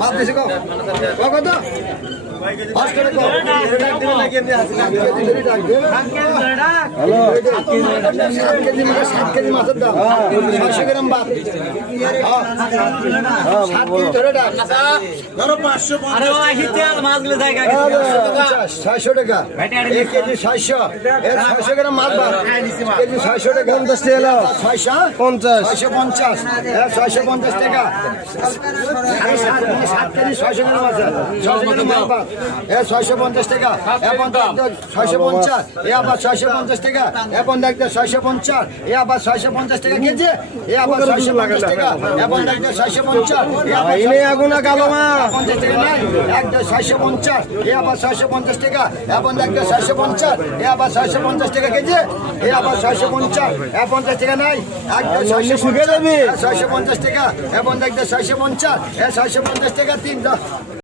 মাছ বেশি কত পাঁচ করে কম হ্যালো 7 কেজি মানে 7 কেজি মাছের দাম 600 গ্রাম বাদ 7 কেজি ধরে ডাক ধরো 550 মাছগুলো জায়গা 600 টাকা 1 কেজি 600 এর 600 গ্রাম মাছ বাদ কেজি 600 টাকা 50 টাকা 650 এর 650 টাকা 7 কেজি 600 গ্রাম আছে 600 গ্রাম মাছ বাদ এর 650 টাকা এখন 650 এ আবার 650 টাকা এখন দেখতে 650 এ আবার 650 টাকা কেজি এ আবার 650 টাকা এখন দেখতে 650 এ আবার ইনে আগুনা কালো মা 50 টাকা নাই একদম 650 এ আবার 650 টাকা এখন দেখতে 650 এ আবার 650 টাকা কেজি এ আবার 650 এ 50 টাকা নাই একদম 650 টাকা এখন দেখতে 650 এ 650 টাকা 3